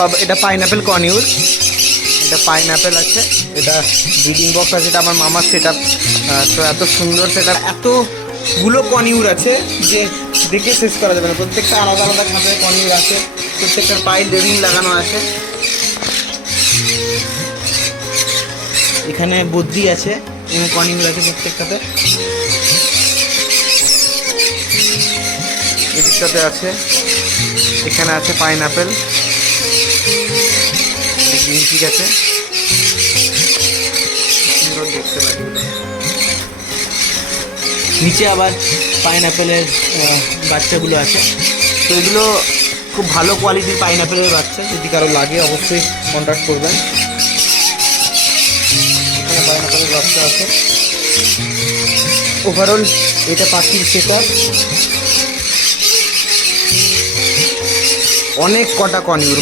সব এটা pineapple conure, এটা পাইনাপেল আছে, এটা ব্রিডিং বক্স আছে, এটা আমার মামার সেট আপ। তো এত সুন্দর সেট আপ, এতগুলো কনিউর আছে যে দেখে শেষ করা যাবে না। প্রত্যেকটা আলাদা আলাদা খাঁচায় কনিউর আছে, প্রত্যেকটার পায়ে লেভিং লাগানো আছে। এখানে বদ্রি আছে, এখানে কনিউর আছে প্রত্যেকটাতে। এদিকটাতে আছে, এখানে আছে পাইনাপেল, ঠিক আছে, সুন্দর দেখতে পাচ্ছি। নিচে আবার পাইনাপেলের বাচ্চাগুলো আছে। তো এগুলো খুব ভালো কোয়ালিটির পাইনাপেলের বাচ্চা, যদি কারো লাগে অবশ্যই কন্ট্যাক্ট করবেন। এখানে পাইনাপেলের বাচ্চা আছে। ওভারঅল এটা পাখির সেটআপ। অনেক কটা কনিউর।